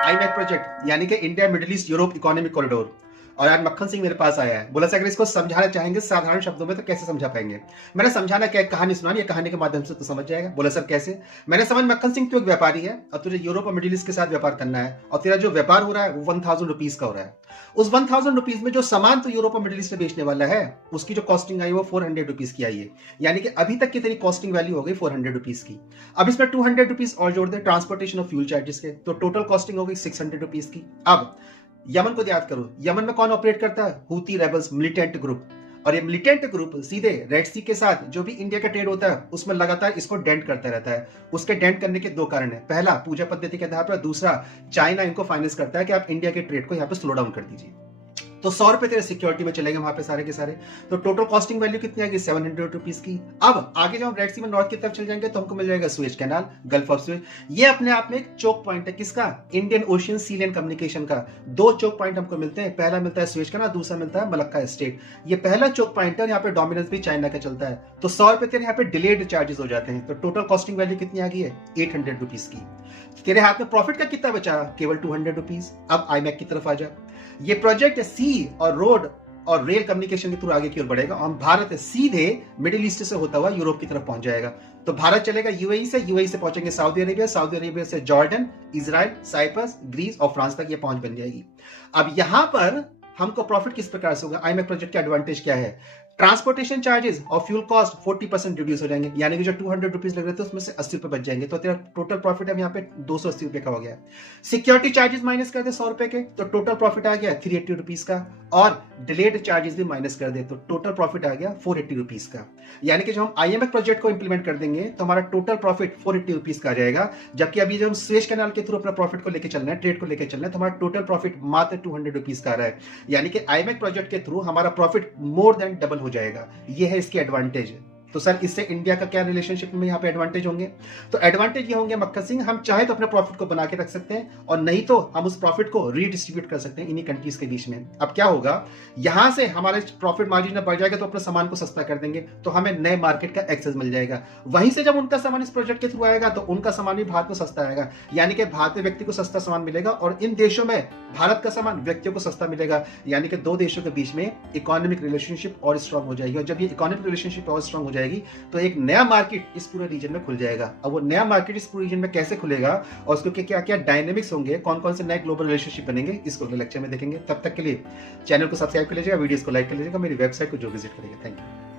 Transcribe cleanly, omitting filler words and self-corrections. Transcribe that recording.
IMac project यानी कि India middle east Europe economic corridor. और आज मक्खन सिंह मेरे पास आया है, बोला सर अगर इसको समझाना चाहेंगे साधारण शब्दों में तो कैसे समझा पाएंगे। मैंने समझाना क्या, कहानी सुनानी, कहानी के माध्यम से तो समझ जाएगा। बोला सर कैसे। मैंने समझ, मक्खन सिंह तू एक व्यापारी है और तुझे यूरोप और मिडिल ईस्ट के साथ व्यापार करना है और तेरा जो व्यापार हो रहा है वो 1000 रुपीज का हो रहा है। उस 1000 रुपीज में जो सामान तो यूरोप और मिडिल ईस्ट में बेचने वाला है उसकी जो कॉस्टिंग आई वो 400 रुपीज की आई है। यानी कि अभी तक की तेरी कॉस्टिंग वैल्यू हो गई 400 रुपीज की। अब इसमें 200 रुपीज और जोड़ दे ट्रांसपोर्टेशन और फ्यूल चार्जेस के, तो टोटल कॉस्टिंग हो गई 600 रुपीज की। अब यमन को याद करो, यमन में कौन ऑपरेट करता है? Houthi rebels militant group. और ये मिलिटेंट ग्रुप सीधे रेड सी के साथ जो भी इंडिया का ट्रेड होता है उसमें लगातार इसको डेंट करता रहता है। उसके डेंट करने के दो कारण है, पहला पूजा पद्धति के आधार पर, दूसरा चाइना इनको फाइनेंस करता है कि आप इंडिया के ट्रेड को यहाँ पे स्लो डाउन कर दीजिए। तो 100 रुपए तेरे सिक्योरिटी में चलेंगे वहां पे सारे के सारे। तो टोटल कॉस्टिंग वैल्यू कितनी आएगी? 700 रुपीज की। अब आगे जब हम रेड सी में नॉर्थ की तरफ चल जाएंगे तो हमको मिल जाएगा Suez canal, gulf of Suez. ये अपने आप में एक चोक पॉइंट है, किसका? इंडियन ओशियन सी लेन कम्युनिकेशन का। दो चोक पॉइंट हमको मिलते हैं, पहला मिलता है सुएज कैनाल, दूसरा मिलता है मलक्का स्टेट। ये पहला चोक पॉइंट है, यहाँ पे डोमिनेंस भी चाइना का चलता है। तो 100 रुपए तेरे यहाँ पे डिलेड चार्जेस हो जाते हैं। तो टोटल कॉस्टिंग वैल्यू कितनी आ गई है? 800 रुपीज की। तेरे हाथ में प्रॉफिट का कितना बचा? केवल 200 रुपीज। अब आईमैक की तरफ आ जा। ये प्रोजेक्ट सी और रोड और रेल कम्युनिकेशन के थ्रू आगे की ओर बढ़ेगा और भारत सीधे मिडिल ईस्ट से होता हुआ यूरोप की तरफ पहुंच जाएगा। तो भारत चलेगा यूएई से पहुंचेंगे सऊदी अरेबिया, सऊदी अरेबिया से जॉर्डन, इजराइल, साइप्रस, ग्रीस और फ्रांस तक ये पहुंच बन जाएगी। अब यहां पर हमको प्रॉफिट किस प्रकार से होगा? आईमैक प्रोजेक्ट का एडवांटेज क्या है? ट्रांसपोर्टेशन चार्जेस और फ्यूल कॉस्ट 40% रिड्यूस हो जाएंगे, यानी कि जो 200 रुपीज लग रहे थे उसमें से 80 रुपए बच जाएंगे। तो तेरा टोटल प्रॉफिट अब यहाँ पे 280 रुपए का हो गया। सिक्योरिटी चार्जेस माइनस कर दे 100 रुपए के, तो टोटल प्रॉफिट आ गया 380 रुपीज का। और डिलेड चार्जेस भी माइनस कर दे तो टोटल प्रॉफिट आ गया 480 रुपीज का। यानी कि जब हम आईएमएफ प्रोजेक्ट को इंप्लीमेंट कर देंगे तो हमारा टोटल प्रॉफिट 480 रुपीज का आ जाएगा। जबकि अभी जब हम सुएज कैनाल के थ्रू अपना प्रॉफिट को लेकर चलना है, ट्रेड को लेकर चलना है, तो हमारा टोटल प्रॉफिट मात्र 200 रुपीज का आ रहा है। यानी कि आईएमएफ प्रोजेक्ट के थ्रू हमारा प्रॉफिट मोर देन डबल हो जाएगा। ये है इसके एडवांटेज। तो सर इससे इंडिया का क्या रिलेशनशिप में यहाँ पे एडवांटेज होंगे? तो एडवांटेज ये होंगे मक्खन सिंह, हम चाहे तो अपने प्रॉफिट को बना के रख सकते हैं और नहीं तो हम उस प्रॉफिट को रीडिस्ट्रीब्यूट कर सकते हैं इन्हीं कंट्रीज के बीच में। अब क्या होगा, यहां से हमारे प्रॉफिट मार्जिन में बढ़ जाएगा तो अपने सामान को सस्ता कर देंगे, तो हमें नए मार्केट का एक्सेस मिल जाएगा। वहीं से जब उनका सामान इस प्रोजेक्ट के थ्रू आएगा तो उनका सामान भी भारत में सस्ता आएगा, यानी कि भारतीय व्यक्ति को सस्ता सामान मिलेगा और इन देशों में भारत का सामान व्यक्तियों को सस्ता मिलेगा। यानी कि दो देशों के बीच में इकोनॉमिक रिलेशनशिप और स्ट्रांग हो जाएगी। और जब ये इकोनॉमिक रिलेशनशिप और स्ट्रांग हो जाएगी तो एक नया मार्केट इस पूरे रीजन में खुल जाएगा। अब वो नया मार्केट इस पूरे रीजन में कैसे खुलेगा और उसके क्या क्या डायनेमिक्स होंगे, कौन कौन से नए ग्लोबल रिलेशनशिप बनेंगे, इसको अगले लेक्चर में देखेंगे। तब तक के लिए चैनल को सब्सक्राइब कर लीजिएगा, वीडियोस को लाइक कर लीजिएगा, मेरी वेबसाइट को जो विजिट करिएगा। Thank you.